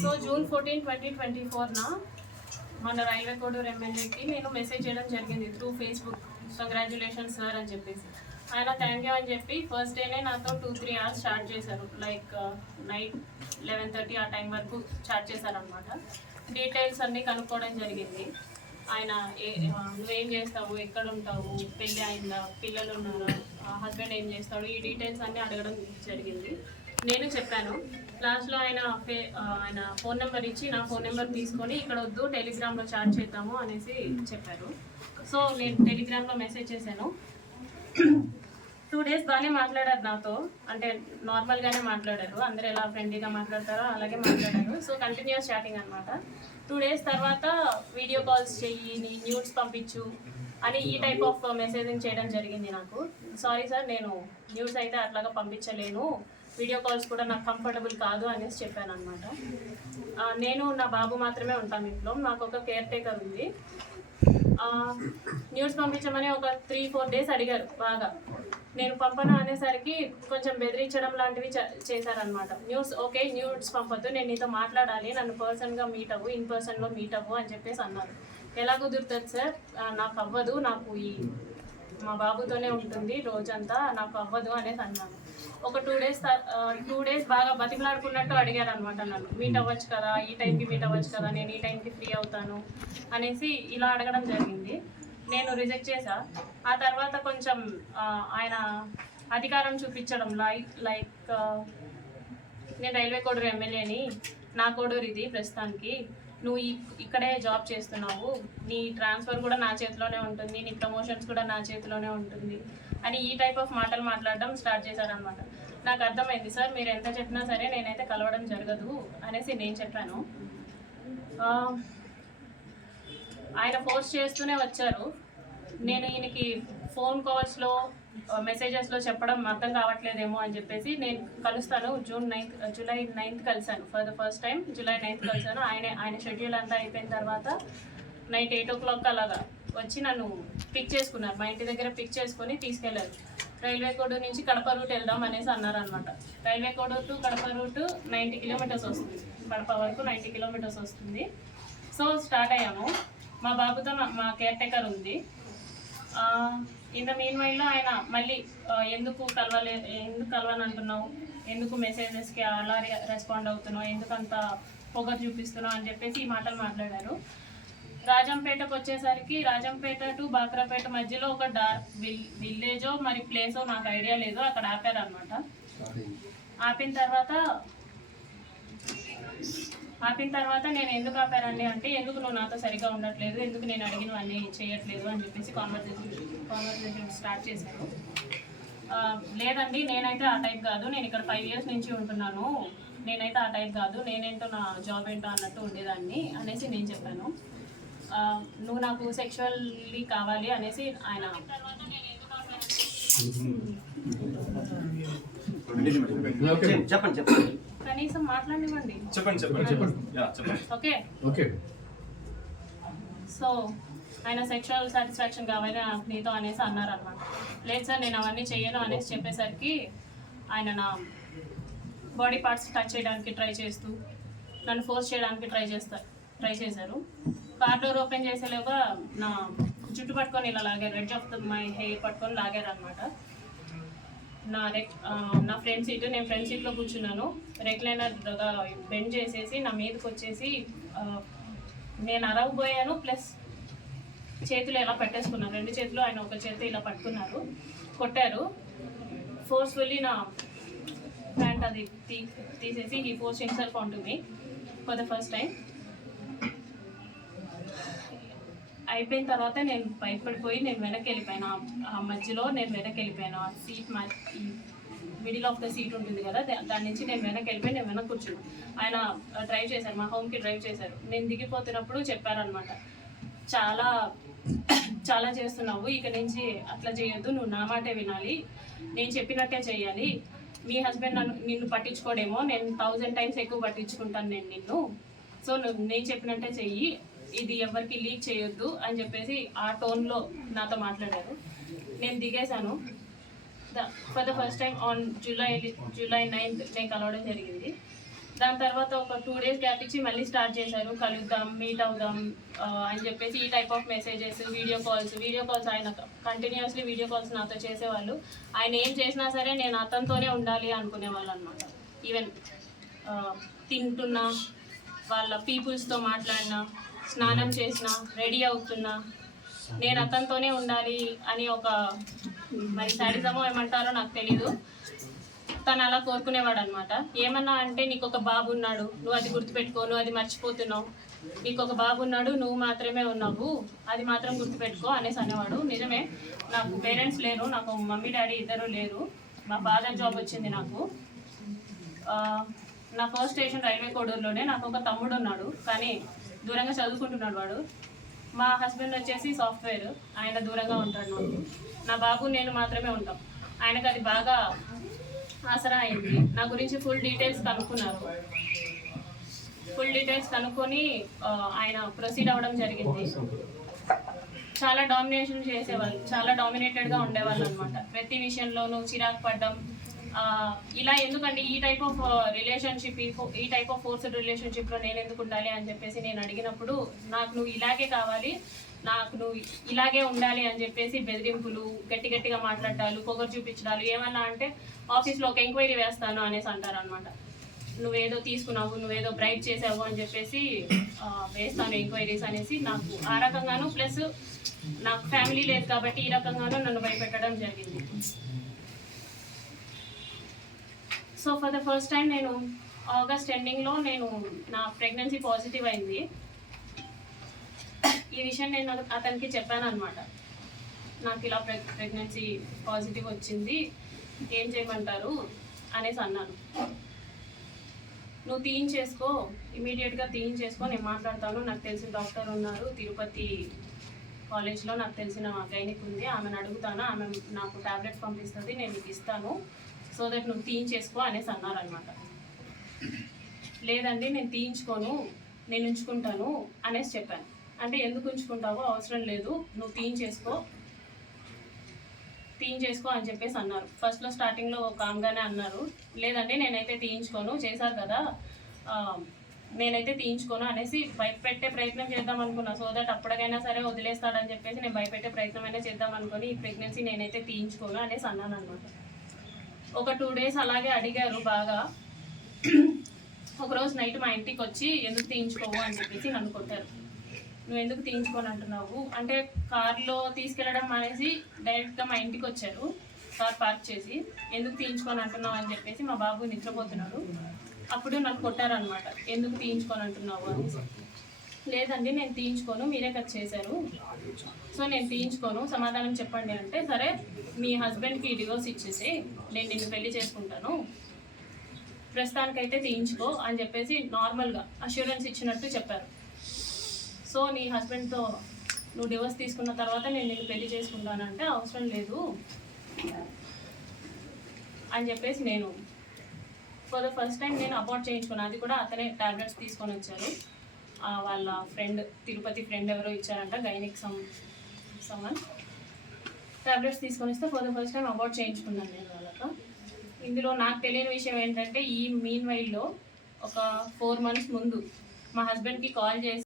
So June fourteen twenty twenty ఫోర్న మన railway Koduru ఎమ్మెల్యేకి నేను మెసేజ్ చేయడం జరిగింది త్రూ ఫేస్బుక్. కంగ్రాచులేషన్ సార్ అని చెప్పేసి. ఆయన థ్యాంక్ యూ అని చెప్పి ఫస్ట్ డేనే నాతో టూ త్రీ అవర్స్ స్టార్ట్ చేశారు. లైక్ నైట్ లెవెన్ థర్టీ ఆ టైం వరకు స్టార్ట్ చేశారనమాట డీటెయిల్స్ అన్నీ కనుక్కోవడం జరిగింది. ఆయన ఏ నువ్వేం చేస్తావు? ఎక్కడ ఉంటావు పెళ్ళి అయిందా? పిల్లలు ఉన్నారా? హస్బెండ్ ఏం చేస్తాడు? ఈ డీటెయిల్స్ అన్నీ అడగడం జరిగింది. నేను చెప్పాను. లాస్ట్లో ఆయన ఫే ఆయన ఫోన్ నెంబర్ ఇచ్చి నా ఫోన్ నెంబర్ తీసుకొని ఇక్కడ వద్దు టెలిగ్రామ్లో చాట్ చేద్దాము అనేసి చెప్పారు. సో నేను టెలిగ్రామ్లో మెసేజ్ చేశాను. టూ డేస్ బాగానే మాట్లాడారు నాతో. అంటే నార్మల్గానే మాట్లాడారు. అందరు ఎలా ఫ్రెండ్లీగా మాట్లాడతారో అలాగే మాట్లాడారు. సో కంటిన్యూస్ చాటింగ్ అనమాట టూ డేస్ తర్వాత వీడియో కాల్స్ చెయ్యి నీ న్యూడ్స్ పంపించు అని ఈ టైప్ ఆఫ్ మెసేజింగ్ చేయడం జరిగింది నాకు. సారీ సార్ నేను న్యూస్ అయితే అట్లాగా పంపించలేను. వీడియో కాల్స్ కూడా నాకు కంఫర్టబుల్ కాదు అనేసి చెప్పాను అనమాట నేను నా బాబు మాత్రమే ఉంటాం ఇంట్లో. నాకు ఒక కేర్ టేకర్ ఉంది. న్యూస్ పంపించమని ఒక త్రీ ఫోర్ డేస్ అడిగారు బాగా. నేను పంపను అనేసరికి కొంచెం బెదిరించడం లాంటివి చేశారనమాట న్యూస్ ఓకే న్యూస్ పంపొద్దు. నేను నీతో మాట్లాడాలి. నన్ను పర్సన్గా మీట్ అవ్వు. ఇన్ పర్సన్లో మీట్ అవ్వు అని చెప్పేసి అన్నారు. ఎలా కుదురుతుంది సార్? నాకు అవ్వదు. నాకు ఈ మా బాబుతోనే ఉంటుంది రోజంతా నాకు అవ్వదు అనేసి అన్నాను. ఒక టూ డేస్ టూ డేస్ బాగా బతిమలాడుకున్నట్టు అడిగారు అనమాట నన్ను. మీట్ అవ్వచ్చు కదా ఈ టైంకి మీట్ అవ్వచ్చు కదా నేను ఈ టైంకి ఫ్రీ అవుతాను అనేసి ఇలా అడగడం జరిగింది. నేను రిజెక్ట్ చేశా. ఆ తర్వాత కొంచెం ఆయన అధికారం చూపించడం లైక్ లైక్ నేను రైల్వే కోడూరు ఎమ్మెల్యేని నా కోడూరు ఇది ప్రస్తుతానికి. నువ్వు ఇక్కడే జాబ్ చేస్తున్నావు. నీ ట్రాన్స్ఫర్ కూడా నా చేతిలోనే ఉంటుంది. నీ ప్రమోషన్స్ కూడా నా చేతిలోనే ఉంటుంది అని ఈ టైప్ ఆఫ్ మాటలు మాట్లాడడం స్టార్ట్ చేశారనమాట నాకు అర్థమైంది సార్ మీరు ఎంత చెప్పినా సరే నేనైతే కలవడం జరగదు అనేసి నేను చెప్పాను. ఆయన ఫోర్స్ చేస్తూనే వచ్చారు. నేను ఈయనకి ఫోన్ కాల్స్లో మెసేజెస్లో చెప్పడం అర్థం కావట్లేదేమో అని చెప్పేసి నేను కలుస్తాను. జూన్ నైన్త్ జూలై నైన్త్ కలిశాను. For the first time July ninth కలిశాను. ఆయన ఆయన షెడ్యూల్ అంతా అయిపోయిన తర్వాత నైట్ ఎయిట్ ఓ క్లాక్ అలాగా వచ్చి నన్ను పిక్ చేసుకున్నారు. మా ఇంటి దగ్గర పిక్ చేసుకొని తీసుకెళ్ళారు. రైల్వే కోడూరు నుంచి కడప రూట్ వెళ్దాం అనేసి అన్నారనమాట railway Koduru to Kadapa route ninety kilometres వస్తుంది. కడప వరకు నైంటీ కిలోమీటర్స్ వస్తుంది. సో స్టార్ట్ అయ్యాము. మా బాబుతో మా- మా కేర్ టేకర్ ఉంది ఇన్ ద మీన్ వైల్లో ఆయన మళ్ళీ ఎందుకు కలవలే ఎందుకు కలవని అంటున్నావు ఎందుకు మెసేజెస్కి అలా రెస్పాండ్ అవుతున్నావు? ఎందుకు అంత పొగరు చూపిస్తున్నావు? అని చెప్పేసి ఈ మాటలు మాట్లాడారు. రాజంపేటకు వచ్చేసరికి రాజంపేట టు బాక్రాపేట మధ్యలో ఒక డార్క్ విల్ విల్లేజో మరి ప్లేసో నాకు ఐడియా లేదు. అక్కడ ఆపారనమాట ఆపిన తర్వాత ఆపిన తర్వాత నేను ఎందుకు ఆపానండి అంటే ఎందుకు నువ్వు నాతో సరిగా ఉండట్లేదు ఎందుకు నేను అడిగినవన్నీ చేయట్లేదు అని చెప్పేసి కాన్వర్జేషన్ కాన్వర్జేషన్ స్టార్ట్ చేశాను. ఆ, లేదండి నేనైతే ఆ టైప్ కాదు. నేను ఇక్కడ ఫైవ్ ఇయర్స్ నుంచి ఉంటున్నాను. నేనైతే ఆ టైప్ కాదు. నేనేంటో నా జాబ్ ఏంటో అన్నట్టు ఉండేదాన్ని అనేసి నేను చెప్పాను. ఆ, నువ్వు నాకు సెక్షువల్లీ కావాలి అనేసి ఆయన తర్వాత నేను ఎందుకు ఆపానంటే చెప్పండి చెప్పండి. కనీసం మాట్లాడివ్వండి చెప్పండి చెప్పండి. చెప్పండి. యా చెప్పండి. ఓకే. ఓకే. సో ఆయన సెక్షువల్ సాటిస్ఫాక్షన్ కావాలి నీతో అనేసి అన్నారు అనమాట లేదు సార్ నేను అవన్నీ చేయను అనేసి చెప్పేసరికి ఆయన నా బాడీ పార్ట్స్ టచ్ చేయడానికి ట్రై చేస్తూ నన్ను ఫోర్స్ చేయడానికి ట్రై చేస్తారు ట్రై చేశారు. కార్ డోర్ ఓపెన్ చేసేలోగా నా జుట్టు పట్టుకొని ఇలా లాగారు red of the my hair పట్టుకొని లాగారు అనమాట నా రెక్ నా ఫ్రంట్ సీట్ నేను ఫ్రంట్ సీట్లో కూర్చున్నాను. రెక్లైనర్ బెండ్ చేసేసి నా మీదకి వచ్చేసి నేను అరవబోయాను ప్లస్ చేతులు ఇలా పెట్టేసుకున్నాను రెండు చేతులు ఆయన ఒక చేతి ఇలా పట్టుకున్నారు. కొట్టారు. ఫోర్స్ఫుల్లీ నా ప్యాంట్ అది తీ తీసేసి ఈ ఫోర్స్ హిమ్సెల్ఫ్ ఉంటుంది ఫర్ ద ఫస్ట్ టైం అయిపోయిన తర్వాత నేను భయపడిపోయి నేను వెనక్కి వెళ్ళిపోయాను ఆ- మధ్యలో నేను వెనక్కి వెళ్ళిపోయాను ఆ సీట్ మా మిడిల్ ఆఫ్ ద సీట్ ఉంటుంది కదా దాని నుంచి నేను వెనక్కి వెళ్ళిపోయి నేను వెనక్కి కూర్చున్నాను ఆయన డ్రైవ్ చేశారు మా హోమ్కి డ్రైవ్ చేశారు. నేను దిగిపోతున్నప్పుడు చెప్పారనమాట చాలా చాలా చేస్తున్నావు ఇక నుంచి అట్లా చేయొద్దు నువ్వు నా మాటే వినాలి. నేను చెప్పినట్టే చేయాలి మీ హస్బెండ్ నన్ను నిన్ను పట్టించుకోడేమో నేను థౌజండ్ టైమ్స్ ఎక్కువ పట్టించుకుంటాను నేను నిన్ను. సో నువ్వు నేను చెప్పినట్టే చెయ్యి ఇది ఎవరికి లీక్ చేయొద్దు అని చెప్పేసి ఆ టోన్లో నాతో మాట్లాడారు. నేను దిగేశాను. For the first time on July July ninth నేను కలవడం జరిగింది. దాని తర్వాత ఒక టూ డేస్ గ్యాప్ ఇచ్చి మళ్ళీ స్టార్ట్ చేశారు. కలుద్దాం మీట్ అవుదాం అని చెప్పేసి ఈ type of messages video calls video calls ఆయన కంటిన్యూస్లీ వీడియో కాల్స్ నాతో చేసేవాళ్ళు. ఆయన ఏం చేసినా సరే నేను అతనితోనే ఉండాలి అనుకునేవాళ్ళు అనమాట ఈవెన్ తింటున్నా వాళ్ళ పీపుల్స్తో మాట్లాడినా స్నానం చేసినా రెడీ అవుతున్నా. నేను అతనితోనే ఉండాలి అని ఒక మరి శాడిజమో ఏమంటారో నాకు తెలీదు. తను అలా కోరుకునేవాడు అనమాట ఏమన్నా అంటే నీకు ఒక బాబు ఉన్నాడు నువ్వు అది గుర్తుపెట్టుకో నువ్వు అది మర్చిపోతున్నావు. నీకు ఒక బాబు ఉన్నాడు నువ్వు మాత్రమే ఉన్నావు అది మాత్రం గుర్తుపెట్టుకో అనేసి అనేవాడు. నిజమే నాకు పేరెంట్స్ లేరు నాకు మమ్మీ డాడీ ఇద్దరు లేరు. మా ఫాదర్ జాబ్ వచ్చింది నాకు. నా ఫస్ట్ స్టేషన్ రైల్వే కోడూరులోనే నాకు ఒక తమ్ముడు ఉన్నాడు. కానీ దూరంగా చదువుకుంటున్నాడు వాడు. మా హస్బెండ్ వచ్చేసి సాఫ్ట్వేర్ ఆయన దూరంగా ఉంటాడు నాకు నా బాబు నేను మాత్రమే ఉంటాం. ఆయనకు అది బాగా ఆసరా అయింది. నా గురించి ఫుల్ డీటెయిల్స్ కనుక్కున్నారు. ఫుల్ డీటెయిల్స్ కనుక్కొని ఆయన ప్రొసీడ్ అవ్వడం జరిగింది. చాలా డామినేషన్ చేసేవాళ్ళు చాలా డామినేటెడ్గా ఉండేవాళ్ళు అనమాట ప్రతి విషయంలోనూ చిరాకు పడ్డం ఇలా ఎందుకంటే ఈ టైప్ ఆఫ్ రిలేషన్షిప్ ఈ టైప్ ఆఫ్ ఫోర్స్డ్ రిలేషన్షిప్లో నేను ఎందుకు ఉండాలి అని చెప్పేసి నేను అడిగినప్పుడు నాకు నువ్వు ఇలాగే కావాలి నాకు నువ్వు ఇలాగే ఉండాలి అని చెప్పేసి బెదిరింపులు గట్టి గట్టిగా మాట్లాడాలు పొగరు చూపించడాలు ఏమన్నా అంటే ఆఫీస్లో ఒక ఎంక్వైరీ వేస్తాను అనేసి అంటారు అనమాట నువ్వేదో తీసుకున్నావు నువ్వేదో బ్రైట్ చేసావు అని చెప్పేసి వేస్తాను ఎంక్వైరీస్ అనేసి నాకు ఆ రకంగాను ప్లస్ నాకు ఫ్యామిలీ లేదు కాబట్టి ఈ రకంగాను నన్ను భయపెట్టడం జరిగింది. So for the first time నేను ఆగస్ట్ ఎండింగ్లో నేను నా ప్రెగ్నెన్సీ పాజిటివ్ అయింది. ఈ విషయం నేను అతనికి చెప్పాను అనమాట నాకు ఇలా ప్రెగ్ ప్రెగ్నెన్సీ పాజిటివ్ వచ్చింది. ఏం చేయమంటారు? అనేసి అన్నాను. నువ్వు తీయించేసుకో ఇమీడియట్గా తీయించేసుకో నేను మాట్లాడతాను. నాకు తెలిసిన డాక్టర్ ఉన్నారు. తిరుపతి కాలేజ్లో నాకు తెలిసిన గైనిక్ ఉంది. ఆమెను అడుగుతాను. ఆమె నాకు టాబ్లెట్స్ పంపిస్తుంది. నేను నీకు ఇస్తాను. సో దట్ నువ్వు తీయించేసుకో అనేసి అన్నారనమాట. లేదండి నేను తీయించుకోను నేను ఉంచుకుంటాను అనేసి చెప్పాను. అంటే ఎందుకు ఉంచుకుంటావో అవసరం లేదు నువ్వు తీయించేసుకో తీయించేసుకో అని చెప్పేసి అన్నారు. ఫస్ట్లో స్టార్టింగ్లో కామ్గానే అన్నారు. లేదండి నేనైతే తీయించుకోను చేశారు కదా నేనైతే తీయించుకోను అనేసి భయపెట్టే ప్రయత్నం చేద్దాం అనుకున్నా. సో దట్ అప్పటికైనా సరే వదిలేస్తాడని చెప్పేసి నేను భయపెట్టే ప్రయత్నం అయినా చేద్దాం అనుకుని ఈ ప్రెగ్నెన్సీ నేనైతే తీయించుకోను అనేసి అన్నాను అనమాట ఒక టూ డేస్ అలాగే అడిగారు బాగా. ఒకరోజు నైట్ మా ఇంటికి వచ్చి ఎందుకు తీయించుకోవు అని చెప్పేసి నన్ను కొట్టారు. నువ్వు ఎందుకు తీయించుకోని అంటున్నావు అంటే కార్లో తీసుకెళ్ళడం అనేసి డైరెక్ట్గా మా ఇంటికి వచ్చారు. కార్ పార్క్ చేసి ఎందుకు తీయించుకొని అంటున్నావు అని చెప్పేసి మా బాబు నిద్రపోతున్నాడు. అప్పుడు నన్ను కొట్టారనమాట ఎందుకు తీయించుకొని అంటున్నావు అని లేదండి నేను తీయించుకోను మీరే కట్ చేశారు. సో నేను తీయించుకోను సమాధానం చెప్పండి అంటే సరే మీ హస్బెండ్కి డివోర్స్ ఇచ్చేసి నేను నిన్ను పెళ్ళి చేసుకుంటాను. ప్రస్తుతానికైతే తీయించుకో అని చెప్పేసి నార్మల్గా అష్యూరెన్స్ ఇచ్చినట్టు చెప్పారు. సో నీ హస్బెండ్తో నువ్వు డివోర్స్ తీసుకున్న తర్వాత నేను నిన్ను పెళ్ళి చేసుకుంటానంటే అవసరం లేదు అని చెప్పేసి నేను ఫర్ ద ఫస్ట్ టైం నేను అబార్ట్ చేయించుకున్నాను అది కూడా అతనే టాబ్లెట్స్ తీసుకొని వచ్చారు. వాళ్ళ ఫ్రెండ్ తిరుపతి ఫ్రెండ్ ఎవరో ఇచ్చారంట గైనిక్ సమ్ సమన్ టాబ్లెట్స్ తీసుకొని ఇస్తే for the first time abort చేయించుకున్నాను నేను వాళ్ళతో. ఇందులో నాకు తెలియని విషయం ఏంటంటే ఈ మీన్ వైల్లో ఒక ఫోర్ మంత్స్ ముందు మా హస్బెండ్కి కాల్ చేసి